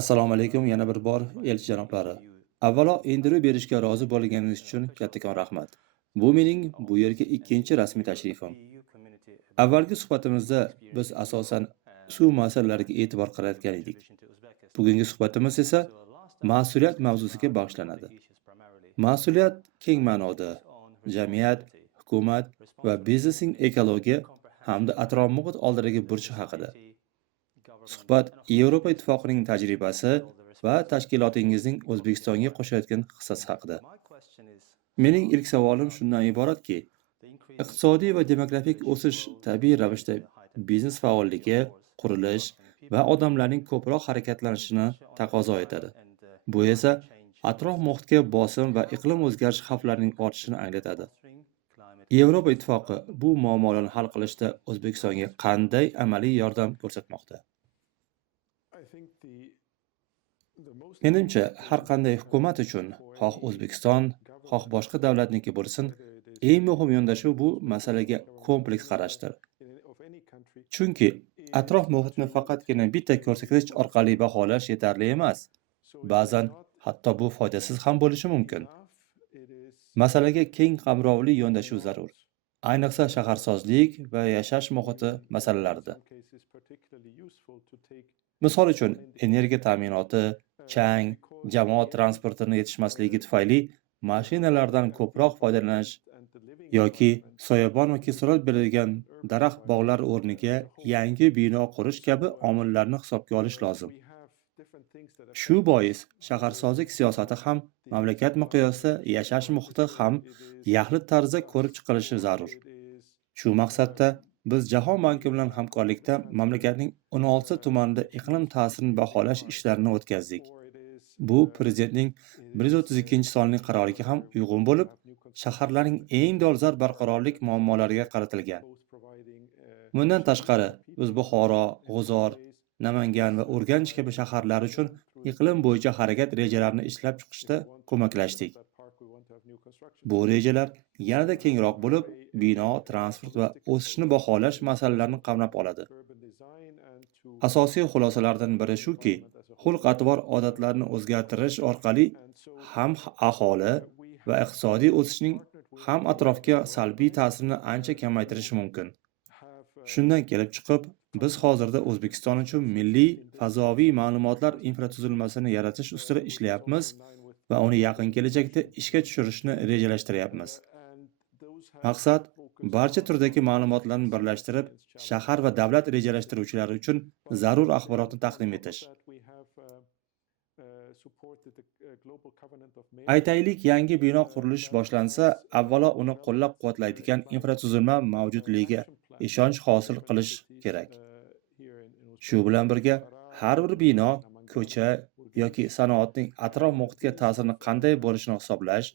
Assalomu alaykum yana bir bor elchi janoblari. Avvalo intervyu berishga rozi bo'lganingiz uchun kattakon rahmat. Bu mening bu yerga ikkinchi rasmiy tashrifim. Avvalgi suhbatimizda biz asosan suv masalalariga e'tibor qaratgan edik. Bugungi suhbatimiz esa mas'uliyat mavzusiga bag'ishlanadi. Mas'uliyat keng ma'noda jamiyat, hukumat va biznesning ekologiya hamda atrof-muhit oldidagi burchi haqida. Suhbat Yevropa Ittifoqining tajribasi va tashkilotingizning O'zbekistonga qo'shayotgan hissasi haqida. Mening ilk savolim shundan iboratki, iqtisodiy va demografik o'sish tabiiy ravishda biznes faolligi, qurilish va odamlarning ko'proq harakatlanishini taqozo etadi. Bu esa atrof muhitga bosim va iqlim o'zgarishi xavflarining ortishini anglatadi. Yevropa Ittifoqi bu muammolarni hal qilishda O'zbekistonga qanday amaliy yordam ko'rsatmoqda? Menimcha, har qanday hukumat uchun, xoh O'zbekiston, xoh boshqa davlatniki bo'lsin, eng muhim yondashuv bu masalaga kompleks qarashdir. Chunki atrof muhitni faqatgina bitta ko'rsatkich orqali baholash yetarli emas. Ba'zan hatto bu foydasiz ham bo'lishi mumkin. Masalaga keng qamrovli yondashuv zarur. Ayniqsa shaharsozlik va yashash muhiti masalalarida. Misol uchun, energiya ta'minoti, chang, jamoat transportining yetishmasligi tufayli mashinalardan ko'proq foydalanish yoki soyabon va kislorod beradigan daraxt bog'lar o'rniga yangi bino qurish kabi omillarni hisobga olish lozim. Shu bois shaharsozlik siyosati ham mamlakat miqyosida yashash muhiti ham yaxlit tarzda ko'rib chiqilishi zarur. Shu maqsadda biz Jahon banki bilan hamkorlikda mamlakatning 16 tumanida iqlim ta'sirini baholash ishlarini o'tkazdik. Bu prezidentning 132-sonli qaroriga ham uyg'un bo'lib, shaharlarning eng dolzarb barqarorlik muammolariga qaratilgan. Bundan tashqari, biz Buxoro, G'uzor, Namangan va Urganch kabi shaharlar uchun iqlim bo'yicha harakat rejalarini ishlab chiqishda ko'maklashdik. Bu rejalar yanada kengroq bo'lib, bino, transport va o'sishni baholash masalalarini qamrab oladi. Asosiy xulosalardan biri shuki, xulq-atvor odatlarini o'zgartirish orqali ham aholi va iqtisodiy o'sishning ham atrofga salbiy ta'sirini ancha kamaytirish mumkin. Shundan kelib chiqib, biz hozirda O'zbekiston uchun milliy fazoviy ma'lumotlar infratuzilmasini yaratish ustida ishlayapmiz va uni yaqin kelajakda ishga tushirishni rejalashtiryapmiz. Maqsad barcha turdagi ma'lumotlarni birlashtirib, shahar va davlat rejalashtiruvchilari uchun zarur axborotni taqdim etish. Aytaylik, yangi bino qurilish boshlansa, avvalo uni qo'llab-quvvatlaydigan infratuzilma mavjudligiga ishonch hosil qilish kerak. Shu bilan birga, har bir bino, ko'cha yoki sanoatning atrof muhitga ta'sirini qanday bo'lishini hisoblash,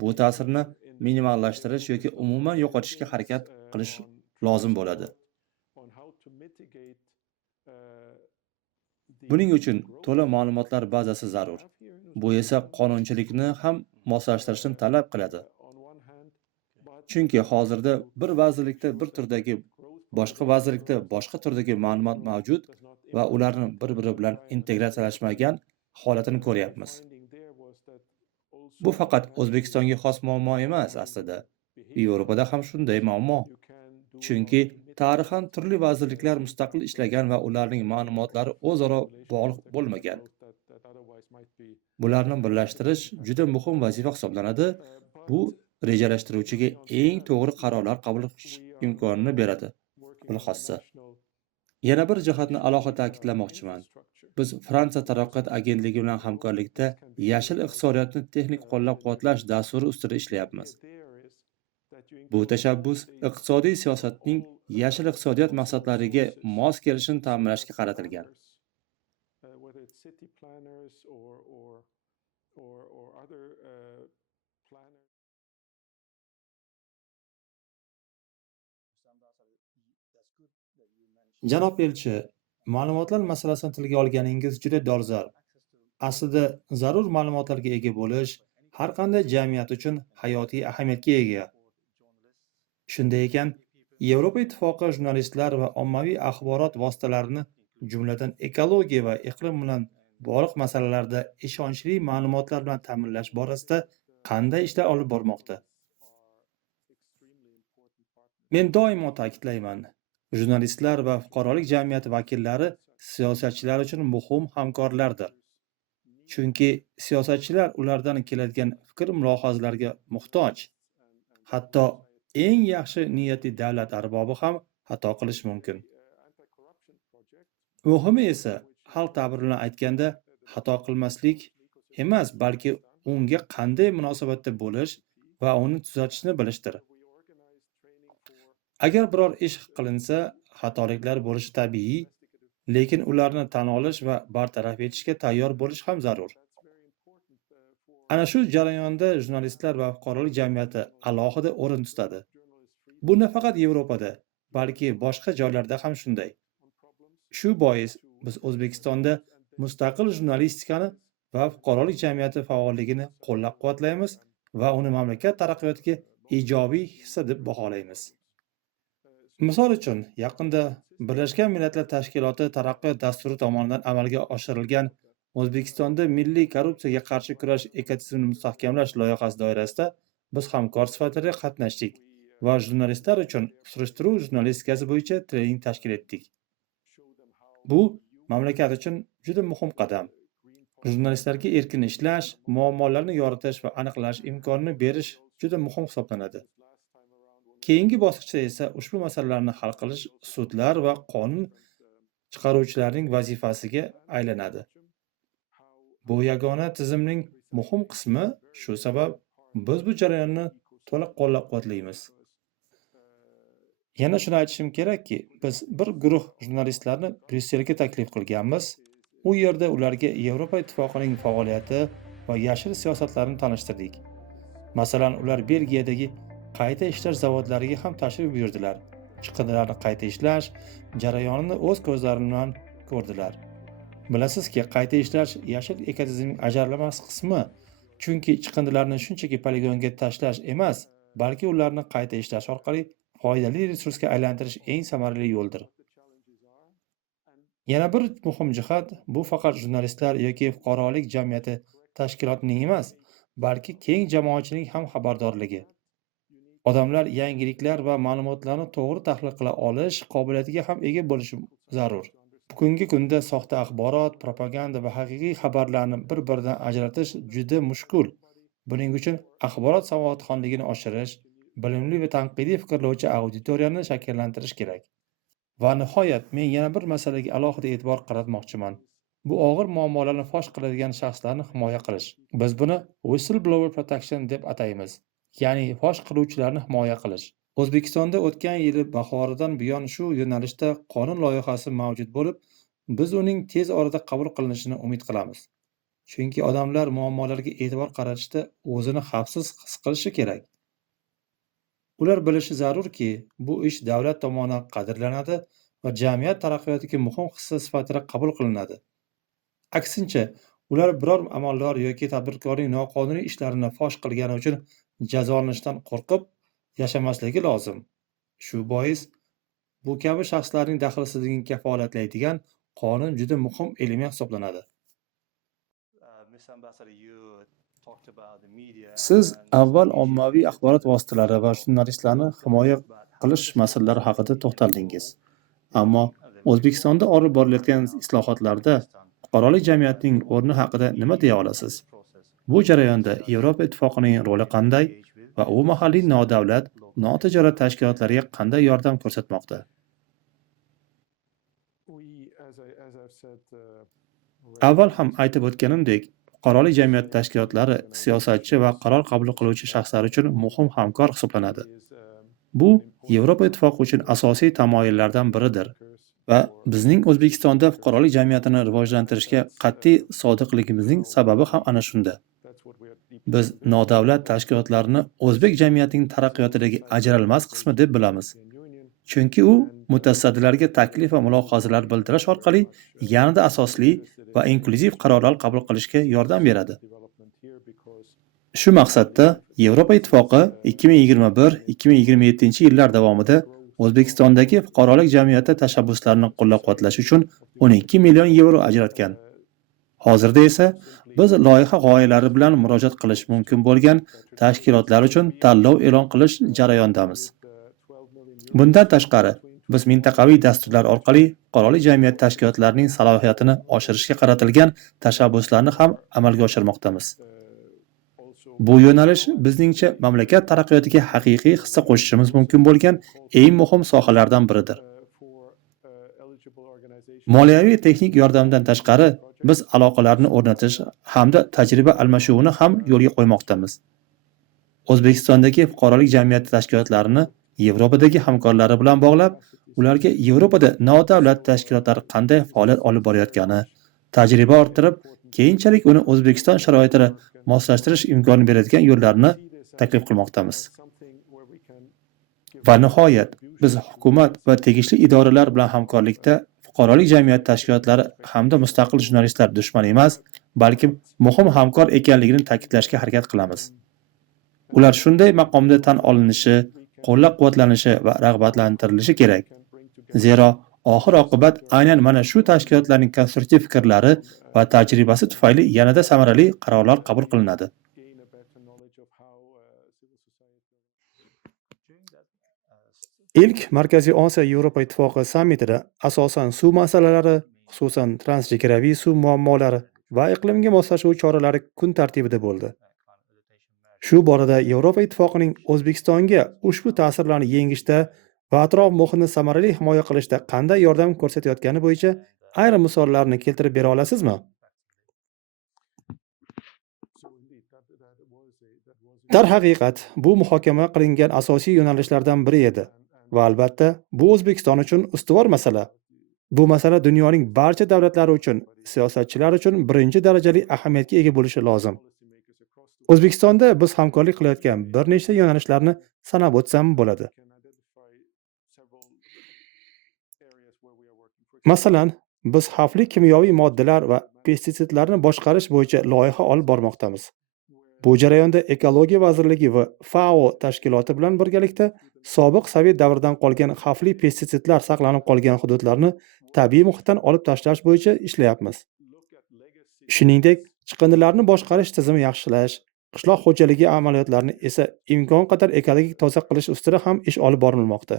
bu ta'sirni minimallashtirish yoki umuman yo'qotishga harakat qilish lozim bo'ladi. Buning uchun to'la ma'lumotlar bazasi zarur. Bu esa qonunchilikni ham moslashtirishni talab qiladi. Chunki hozirda bir vazirlikda bir turdagi, boshqa vazirlikda boshqa turdagi ma'lumot mavjud va ularni bir-biri bilan integratsiyalashmagan holatini ko'ryapmiz. Bu faqat O'zbekistonga xos muammo emas aslida. Yevropada ham shunday muammo. Chunki tarixan turli vazirliklar mustaqil ishlagan va ularning ma'lumotlari o'zaro bog'liq bo'lmagan. Bularni birlashtirish juda muhim vazifa hisoblanadi. Bu rejalashtiruvchiga eng to'g'ri qarorlar qabul qilish imkonini beradi. Bilxossa. Yana bir jihatni alohida ta'kidlamoqchiman. Biz Fransiya taraqqiyot agentligi bilan hamkorlikda yashil iqtisodiyotni texnik qo'llab-quvvatlash dasturi ustida ishlayapmiz. Bu tashabbus iqtisodiy siyosatning yashil iqtisodiyot maqsadlariga mos kelishini ta'minlashga qaratilgan. Janob elchi, ma'lumotlar masalasini tilga olganingiz juda dolzarb. Aslida zarur ma'lumotlarga ega bo'lish har qanday jamiyat uchun hayotiy ahamiyatga ega. Shunday ekan, Yevropa Ittifoqi jurnalistlar va ommaviy axborot vositalarini jumladan ekologiya va iqlim bilan bog'liq masalalarda ishonchli ma'lumotlar bilan ta'minlash borasida qanday ishlar olib bormoqda? Men doimo ta'kidlayman, jurnalistlar va fuqarolik jamiyati vakillari siyosatchilar uchun muhim hamkorlardir. Chunki siyosatchilar ulardan keladigan fikr-mulohazalarga muhtoj. Hatto eng yaxshi niyatli davlat arbobi ham xato qilishi mumkin. Muhimi esa, xalq ta'biri bilan aytganda, xato qilmaslik emas, balki unga qanday munosabatda bo'lish va uni tuzatishni bilishdir. Agar biror ish qilinsa, xatoliklar bo'lishi tabiiy, lekin ularni tan olish va bartaraf etishga tayyor bo'lish ham zarur. Ana shu jarayonda jurnalistlar va fuqarolik jamiyati alohida o'rin tutadi. Bu nafaqat Yevropada, balki boshqa joylarda ham shunday. Shu bois biz O'zbekistonda mustaqil jurnalistikani va fuqarolik jamiyati faolligini qo'llab-quvvatlaymiz va uni mamlakat taraqqiyotiga ijobiy hissa deb baholaymiz. Misol uchun, yaqinda Birlashgan Millatlar Tashkiloti taraqqiyot dasturi tomonidan amalga oshirilgan O'zbekistonda milliy korrupsiyaga qarshi kurash ekotizimini mustahkamlash loyihasi doirasida biz hamkor sifatida qatnashdik va jurnalistlar uchun surishtiruv jurnalistikasi bo'yicha trening tashkil etdik. Bu mamlakat uchun juda muhim qadam. Jurnalistlarga erkin ishlash, muammolarni yoritish va aniqlash imkonini berish juda muhim hisoblanadi. Keyingi bosqichda esa ushbu masalalarni hal qilish sudlar va qonun chiqaruvchilarning vazifasiga aylanadi. Bu yagona tizimning muhim qismi, shu sabab biz bu jarayonni to'liq qo'llab-quvvatlaymiz. Yana shuni aytishim kerakki, biz bir guruh jurnalistlarni Bryusselga taklif qilganmiz. U yerda ularga Yevropa Ittifoqining faoliyati va yashil siyosatlarini tanishtirdik. Masalan, ular Belgiyadagi qayta ishlash zavodlariga ham tashrif buyurdilar. Chiqindilarni qayta ishlash jarayonini o'z ko'zlari bilan ko'rdilar. Bilasizki, qayta ishlash yashil ekotizimning ajralmas qismi. Chunki chiqindilarni shunchaki poligonga tashlash emas, balki ularni qayta ishlash orqali foydali resursga aylantirish eng samarali yo'ldir. Yana bir muhim jihat, bu faqat jurnalistlar yoki fuqarolik jamiyati tashkilotining emas, balki keng jamoatchilik ham xabardorligi. Odamlar yangiliklar va ma'lumotlarni to'g'ri tahlil qila olish qobiliyatiga ham ega bo'lishi zarur. Bugungi kunda soxta axborot, propaganda va haqiqiy xabarlarni bir-biridan ajratish juda mushkul. Buning uchun axborot savodxonligini oshirish, bilimli va tanqidiy fikrlovchi auditoriyani shakllantirish kerak. Va nihoyat, men yana bir masalaga alohida e'tibor qaratmoqchiman. Bu og'ir muammolarni fosh qiladigan shaxslarni himoya qilish. Biz buni whistleblower protection deb ataymiz, ya'ni fosh qiluvchilarni himoya qilish. O'zbekistonda o'tgan yili bahoridan buyon shu yo'nalishda qonun loyihasi mavjud bo'lib, biz uning tez orada qabul qilinishini umid qilamiz. Chunki odamlar muammolarga e'tibor qaratishda o'zini xavfsiz his qilishi kerak. Ular bilishi zarurki, bu ish davlat tomonidan qadrlanadi va jamiyat taraqqiyotiga muhim hissa sifatida qabul qilinadi. Aksincha, ular biror amaldor yoki tadbirkorning noqonuniy ishlarini fosh qilgani uchun jazolanishdan qo'rqib yashamasligi lozim. Shu bois, bu kabi shaxslarning daxlsizligini kafolatlaydigan qonun juda muhim element hisoblanadi. Siz avval ommaviy axborot vositalari va jurnalistlarni himoya qilish masalalari haqida to'xtaldingiz. Ammo O'zbekistonda olib borilayotgan islohotlarda fuqarolik jamiyatining o'rni haqida nima deya olasiz? Bu jarayonda Yevropa Ittifoqining roli qanday va u mahalliy nodavlat, notijorat tashkilotlarga qanday yordam ko'rsatmoqda? Avval ham aytib o'tganimdek, fuqarolik jamiyat tashkilotlari siyosatchi va qaror qabul qiluvchi shaxslar uchun muhim hamkor hisoblanadi. Bu Yevropa Ittifoqi uchun asosiy tamoyillardan biridir va bizning O'zbekistonda fuqarolik jamiyatini rivojlantirishga qat'iy sodiqligimizning sababi ham ana shunda. Biz nodavlat tashkilotlarni o'zbek jamiyatining taraqqiyotidagi ajralmas qismi deb bilamiz. Chunki u mutasaddilarga taklif va mulohazalar bildirish orqali yanada asosli va inklyuziv qarorlar qabul qilishga yordam beradi. Shu maqsadda Yevropa Ittifoqi 2021-2027 yillar davomida O'zbekistondagi fuqarolik jamiyati tashabbuslarini qo'llab-quvvatlash uchun 12 million yevro ajratgan. Hozirda esa biz loyiha g'oyalari bilan murojaat qilish mumkin bo'lgan tashkilotlar uchun tanlov e'lon qilish jarayonidamiz. Bundan tashqari, biz mintaqaviy dasturlar orqali fuqarolik jamiyat tashkilotlarining salohiyatini oshirishga qaratilgan tashabbuslarni ham amalga oshirmoqdamiz. Bu yo'nalish bizningcha mamlakat taraqqiyotiga haqiqiy hissa qo'shishimiz mumkin bo'lgan eng muhim sohalardan biridir. Moliyaviy texnik yordamdan tashqari, biz aloqalarni o'rnatish hamda tajriba almashuvini ham yo'lga qo'ymoqdamiz. O'zbekistondagi fuqarolik jamiyati tashkilotlarini Yevropadagi hamkorlari bilan bog'lab, ularga Yevropada nodavlat tashkilotlar qanday faoliyat olib borayotgani, tajriba orttirib, keyinchalik uni O'zbekiston sharoitiga moslashtirish imkoni beradigan yo'llarni taklif qilmoqdamiz. Va nihoyat, biz hukumat va tegishli idoralar bilan hamkorlikda fuqarolik jamiyat tashkilotlari hamda mustaqil jurnalistlar dushman emas, balki muhim hamkor ekanligini ta'kidlashga harakat qilamiz. Ular shunday maqomda tan olinishi, qo'llab-quvvatlanishi va rag'batlantirilishi kerak. Zero oxir-oqibat aynan mana shu tashkilotlarning konstruktiv fikrlari va tajribasi tufayli yanada samarali qarorlar qabul qilinadi. Ilk Markaziy Osiyo Yevropa Ittifoqi sammitida asosan suv masalalari, xususan transchegaraviy suv muammolari va iqlimga moslashuv choralari kun tartibida bo'ldi. Shu borada Yevropa Ittifoqining O'zbekistonga ushbu ta'sirlarni yengishda va atrof muhitni samarali himoya qilishda qanday yordam ko'rsatayotgani bo'yicha ayrim misollarni keltirib bera olasizmi? Darhaqiqat, bu muhokama qilingan asosiy yo'nalishlardan biri edi va albatta, bu O'zbekiston uchun ustuvor masala. Bu masala dunyoning barcha davlatlari uchun, siyosatchilar uchun birinchi darajali ahamiyatga ega bo'lishi lozim. O'zbekistonda biz hamkorlik qilayotgan bir nechta yo'nalishlarni sanab o'tsam bo'ladi. Masalan, biz xavfli kimyoviy moddalar va pestitsidlarni boshqarish bo'yicha loyiha olib bormoqdamiz. Bu jarayonda Ekologiya vazirligi va FAO tashkiloti bilan birgalikda sobiq Sovet davridan qolgan xavfli pestitsidlar saqlanib qolgan hududlarni tabiiy muhitdan olib tashlash bo'yicha ishlayapmiz. Shuningdek, chiqindilarni boshqarish tizimini yaxshilash, qishloq xo'jaligi amaliyotlarini esa imkon qadar ekologik toza qilish ustida ham ish olib borilmoqda.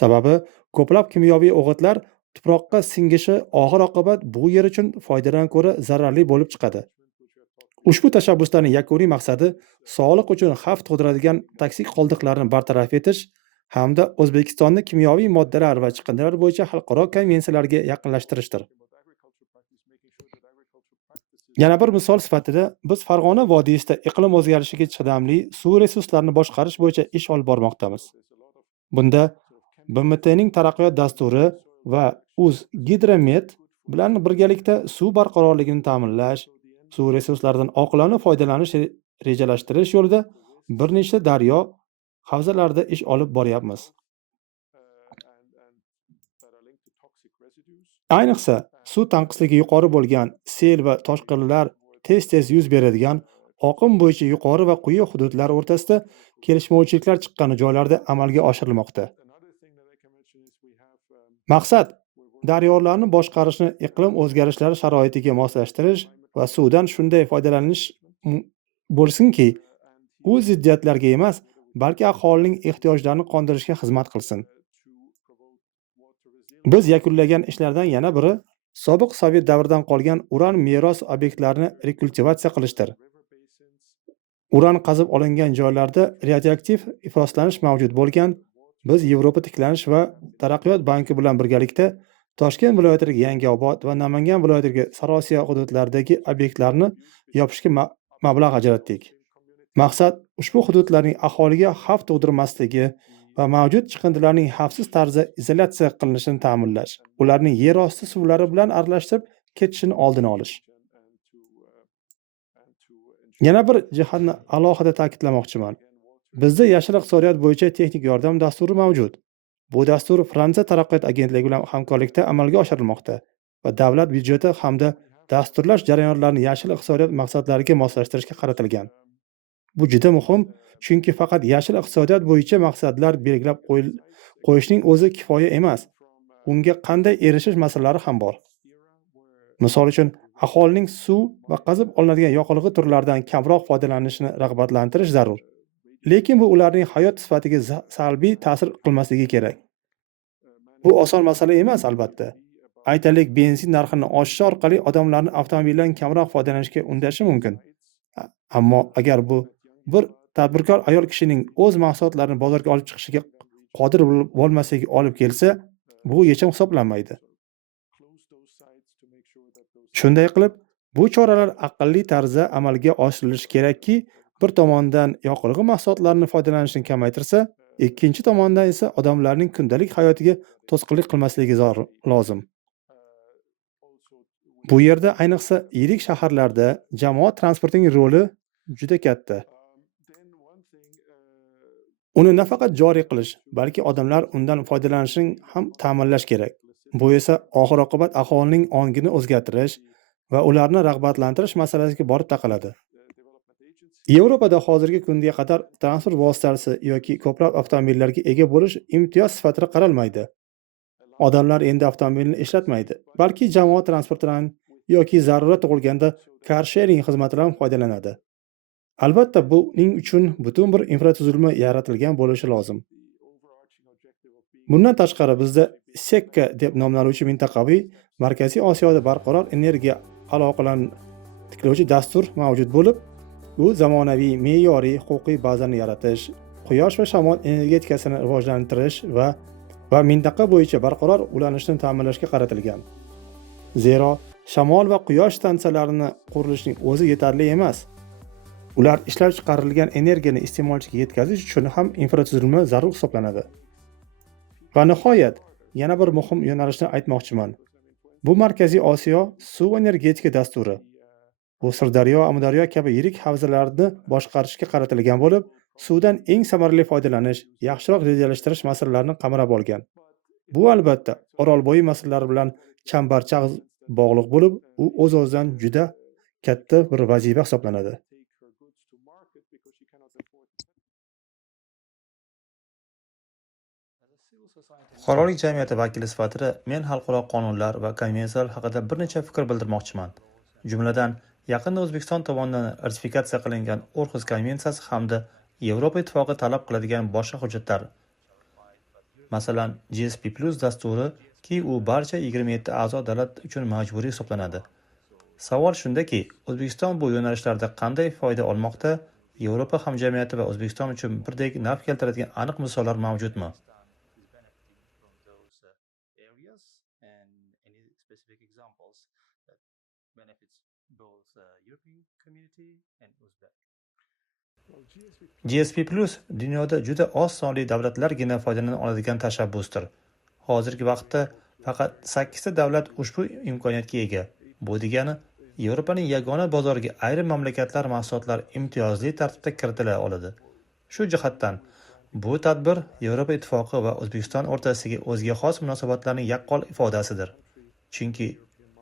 Sababi, ko'plab kimyoviy o'g'itlar tuproqqa singishi oxir-oqibat bu yer uchun foydadan ko'ra zararli bo'lib chiqadi. Ushbu tashabbuslarning yakuniy maqsadi sog'liq uchun xavf tug'diradigan toksik qoldiqlarni bartaraf etish hamda O'zbekistonni kimyoviy moddalar va chiqindilar bo'yicha xalqaro konvensiyalarga yaqinlashtirishdir. Yana bir misol sifatida biz Farg'ona vodiysida iqlim o'zgarishiga chidamli suv resurslarini boshqarish bo'yicha ish olib bormoqdamiz. Bunda BMTning taraqqiyot dasturi va O'zgidromet bilan birgalikda suv barqarorligini ta'minlash, suv resurslaridan oqilona foydalanish rejalashtirish yo'lida bir nechta daryo havzalarida ish olib boryapmiz. Ayniqsa, suv tanqisligi yuqori bo'lgan sel va toshqinlar tez-tez yuz beradigan oqim bo'yicha yuqori va quyi hududlar o'rtasida kelishmovchiliklar chiqqan joylarda amalga oshirilmoqda. Maqsad daryolarni boshqarishni iqlim o'zgarishlari sharoitiga moslashtirish va suvdan shunday foydalanish bo'lsinki, u ziddiyatlarga emas, balki aholining ehtiyojlarini qondirishga xizmat qilsin. Biz yakunlagan ishlardan yana biri sobiq Sovet davridan qolgan uran meros obyektlarini rekultivatsiya qilishdir. Uran qazib olingan joylarda radioaktiv ifloslanish mavjud bo'lgan, biz Yevropa tiklanish va taraqqiyot banki bilan birgalikda Toshkent viloyatiga Yangiobod va Namangan viloyatiga Sarosiyo hududlaridagi obyektlarni yopishga mablag' ajratdik. Maqsad ushbu hududlarning aholiga xavf tug'dirmasligi va mavjud chiqindilarning xavfsiz tarzda izolyatsiya qilinishini ta'minlash, ularning yer osti suvlari bilan aralashtirib ketishini oldini olish. Yana bir jihatni alohida ta'kidlamoqchiman. Bizda yashil iqtisodiyot bo'yicha texnik yordam dasturi mavjud. Bu dastur Fransiya taraqqiyot agentligi bilan hamkorlikda amalga oshirilmoqda va davlat byudjeti hamda dasturlash jarayonlarini yashil iqtisodiyot maqsadlariga moslashtirishga qaratilgan. Bu juda muhim, chunki faqat yashil iqtisodiyot bo'yicha maqsadlar belgilab qo'yishning o'zi kifoya emas. Unga qanday erishish masalalari ham bor. Misol uchun, aholining suv va qazib olinadigan yoqilg'i turlaridan kamroq foydalanishini rag'batlantirish zarur. Lekin bu ularning hayot sifatiga salbiy ta'sir qilmasligi kerak. Bu oson masala emas, albatta. Aytaylik, benzin narxini oshishi orqali odamlarni avtomobildan kamroq foydalanishga undashi mumkin. Ammo agar bu bir tadbirkor ayol kishining o'z mahsulotlarini bozorga olib chiqishiga qodir bo'lmasligi olib kelsa, bu yechim hisoblanmaydi. Shunday qilib, bu choralar aqlli tarzda amalga oshirilishi kerakki, bir tomondan yoqilg'i mahsulotlarini foydalanishni kamaytirsa, ikkinchi tomondan esa odamlarning kundalik hayotiga to'sqinlik qilmasligi lozim. Bu yerda ayniqsa yirik shaharlarda jamoat transportining roli juda katta. Uni nafaqat joriy qilish, balki odamlar undan foydalanishini ham ta'minlash kerak. Bu esa oxir-oqibat aholining ongini o'zgartirish va ularni rag'batlantirish masalasiga borib taqaladi. Yevropada hozirgi kunga qadar transport vositasi yoki ko'plab avtomobillarga ega bo'lish imtiyoz sifatida qaralmaydi. Odamlar endi avtomobilni ishlatmaydi, balki jamoat transportidan yoki zarurat tug'ilganda car sharing xizmatidan foydalanadi. Albatta, buning uchun butun bir infratuzilma yaratilgan bo'lishi lozim. Bundan tashqari, bizda SECCA deb nomlanuvchi mintaqaviy Markaziy Osiyoda barqaror energiya aloqalarini tiklovchi dastur mavjud bo'lib, bu zamonaviy me'yoriy huquqiy bazani yaratish, quyosh va shamol energetikasini rivojlantirish va mintaqa bo'yicha barqaror ulanishni ta'minlashga qaratilgan. Zero, shamol va quyosh stansiyalarini qurilishning o'zi yetarli emas. Ular ishlab chiqarilgan energiyani iste'molchiga yetkazish uchun ham infratuzilma zarur hisoblanadi. Va nihoyat, yana bir muhim yo'nalishni aytmoqchiman. Bu Markaziy Osiyo suv energetika dasturi. Bu Sirdaryo, Amudaryo kabi yirik havzalarni boshqarishga qaratilgan bo'lib, suvdan eng samarali foydalanish, yaxshiroq rejalashtirish masalalarini qamrab olgan. Bu albatta Orolbo'yi masalalari bilan chambarchas bog'liq bo'lib, u o'z-o'zidan juda katta bir vazifa hisoblanadi. Fuqarolik jamiyati vakili sifatida men xalqaro qonunlar va konvensiyalar haqida bir necha fikr bildirmoqchiman. Jumladan, yaqinda O'zbekiston tomonidan ratifikatsiya qilingan Orhus konvensiyasi hamda Yevropa ittifoqi talab qiladigan boshqa hujjatlar. Masalan, GSP+ dasturi, ki u barcha 27 a'zo davlat uchun majburiy hisoblanadi. Savol shundaki, O'zbekiston bu yo'nalishlarda qanday foyda olmoqda? Yevropa hamjamiyati va O'zbekiston uchun birdek naf keltiradigan aniq misollar mavjudmi? GSP+ dunyoda juda oz sonli davlatlargina foydalana oladigan tashabbusdir. Hozirgi vaqtda faqat 8 ta davlat ushbu imkoniyatga ega. Bu degani, Yevropaning yagona bozoriga ayrim mamlakatlar mahsulotlari imtiyozli tartibda kiritila oladi. Shu jihatdan bu tadbir Yevropa ittifoqi va O'zbekiston o'rtasidagi o'ziga xos munosabatlarning yaqqol ifodasidir. Chunki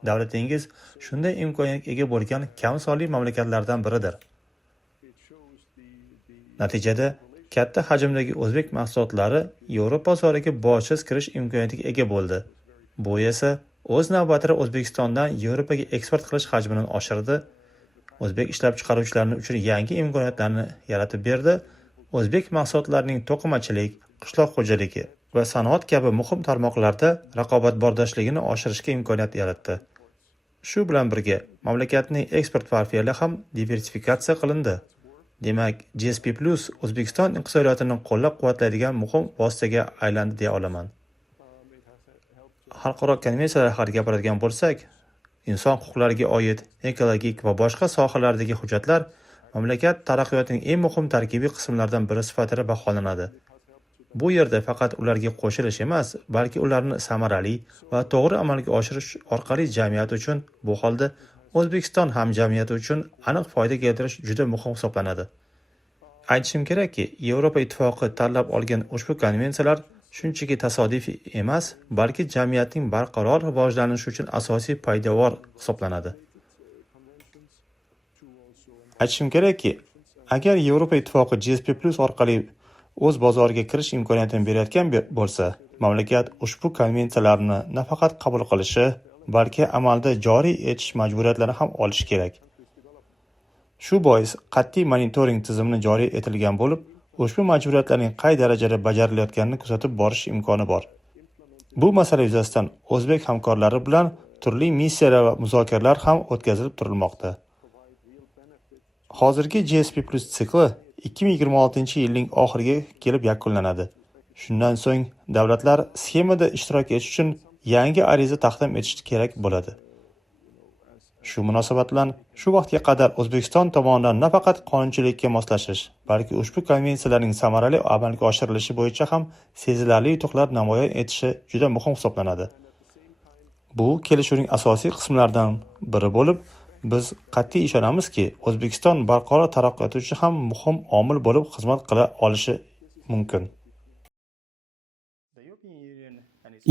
davlatingiz shunday imkoniyatga ega bo'lgan kam sonli mamlakatlardan biridir. Natijada katta hajmdagi o'zbek mahsulotlari Yevropa bozoriga bojsiz kirish imkoniyatiga ega bo'ldi. Bu esa o'z navbatida O'zbekistondan Yevropaga eksport qilish hajmini oshirdi, o'zbek ishlab chiqaruvchilar uchun yangi imkoniyatlarni yaratib berdi, o'zbek mahsulotlarining to'qimachilik, qishloq xo'jaligi va sanoat kabi muhim tarmoqlarda raqobatbardorligini oshirishga imkoniyat yaratdi. Shu bilan birga, mamlakatning eksport portfeli ham diversifikatsiya qilindi. Demak, GSP+ O'zbekiston iqtisodiyotini qo'llab-quvvatlaydigan muhim vositaga aylandi deya olaman. Xalqaro konvensiyalar haqida gapiradigan bo'lsak, inson huquqlariga oid ekologik va boshqa sohalardagi hujjatlar mamlakat taraqqiyotining eng muhim tarkibiy qismlaridan biri sifatida baholanadi. Bu yerda faqat ularga qo'shilish emas, balki ularni samarali va to'g'ri amalga oshirish orqali jamiyat uchun, bu holda O'zbekiston hamjamiyati uchun aniq foyda keltirish juda muhim hisoblanadi. Aytishim kerakki, Yevropa ittifoqi tanlab olgan ushbu konvensiyalar shunchaki tasodifiy emas, balki jamiyatning barqaror rivojlanishi uchun asosiy poydevor hisoblanadi. Aytishim kerakki, Agar Yevropa Ittifoqi GSP+ orqali o'z bozoriga kirish imkoniyatini berayotgan bo'lsa, mamlakat ushbu konvensiyalarni nafaqat qabul qilishi, balki amalda joriy etish majburiyatlarini ham olishi kerak. Shu bois qat'iy monitoring tizimini joriy etilgan bo'lib, ushbu majburiyatlarning qay darajada bajarilayotganini kuzatib borish imkoni bor. Bu masala yuzasidan o'zbek hamkorlari bilan turli missiyalar va muzokaralar ham o'tkazilib turilmoqda. Hozirgi GSP+ sikli 2026-yilning oxiriga kelib yakunlanadi. Shundan so'ng davlatlar sxemada ishtirok etish uchun yangi ariza taqdim etishi kerak bo'ladi. Shu munosabat bilan shu vaqtga qadar O'zbekiston tomonidan nafaqat qonunchilikka moslashish, balki ushbu konvensiyalarning samarali amalga oshirilishi bo'yicha ham sezilarli yutuqlar namoyon etishi juda muhim hisoblanadi. Bu kelishuvning asosiy qismlaridan biri bo'lib, biz qat'iy ishonamizki, O'zbekiston barqaror taraqqiyot uchun ham muhim omil bo'lib xizmat qila olishi mumkin.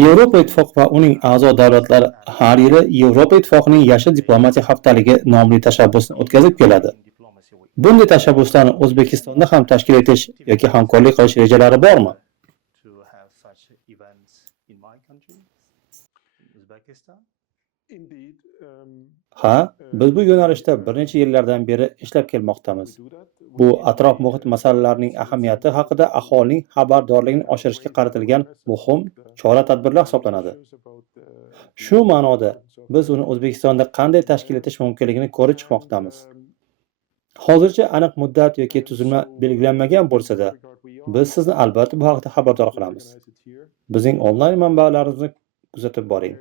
Yevropa Ittifoqi va uning a'zo davlatlari har yili Yevropa Ittifoqining Yashil diplomatiya haftaligi nomli tashabbusni o'tkazib keladi. Bunday tashabbuslarni O'zbekistonda ham tashkil etish yoki hamkorlik qilish rejalari bormi? Ha, biz bu yo'nalishda bir necha yillardan beri ishlab kelmoqdamiz. Bu atrof muhit masalalarining ahamiyati haqida aholining xabardorligini oshirishga qaratilgan muhim chora-tadbirlar hisoblanadi. Shu ma'noda biz uni O'zbekistonda qanday tashkil etish mumkinligini ko'rib chiqmoqdamiz. Hozircha aniq muddat yoki tuzilma belgilanmagan bo'lsa-da, biz sizni albatta bu haqida xabardor qilamiz. Bizning onlayn manbalarimizni kuzatib boring.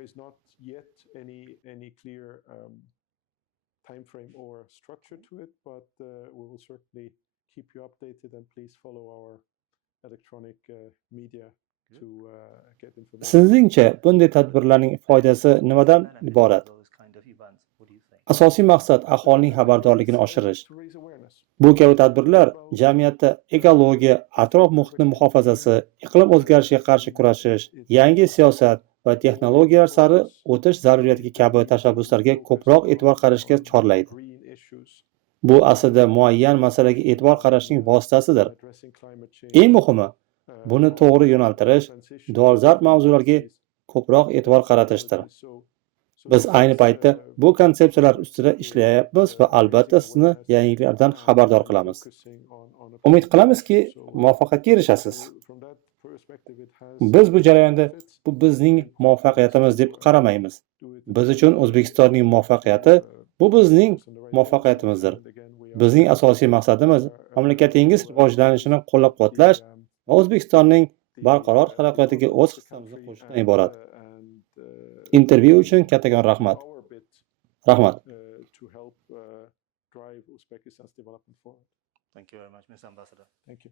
Time frame or structure to it, but we will certainly keep you updated, and please follow our electronic media to get information. Sizningcha bunday tadbirlarning foydasi nimadan iborat? Asosiy maqsad aholining xabardorligini oshirish. Bu kabi tadbirlar jamiyatda ekologiya, atrof muhitni muhofazasi, iqlim o'zgarishiga qarshi kurashish, yangi siyosat va texnologiyalar sari o'tish zaruriyati kabi tashabbuslarga ko'proq e'tibor qaratishga chorlaydi. Bu aslida muayyan masalaga e'tibor qaratishning vositasidir. Eng muhimi, buni to'g'ri yo'naltirish, dolzarb mavzularga ko'proq e'tibor qaratishdir. Biz ayni paytda bu konsepsiyalar ustida ishlayapmiz va albatta sizni yangiliklardan xabardor qilamiz. Umid qilamizki, muvaffaqiyatga erishasiz. Biz bu jarayonda bu bizning muvaffaqiyatimiz deb qaramaymiz. Biz uchun O'zbekistonning muvaffaqiyati bu bizning muvaffaqiyatimizdir. Bizning asosiy maqsadimiz mamlakatingiz rivojlanishini qo'llab-quvvatlash va O'zbekistonning barqaror taraqqiyotiga o'z hissamizni qo'shishdan iborat. Intervyu uchun kattakon rahmat. Rahmat. To help drive Uzbekistan's development forward. Thank you very much, Mr. Ambassador. Thank you.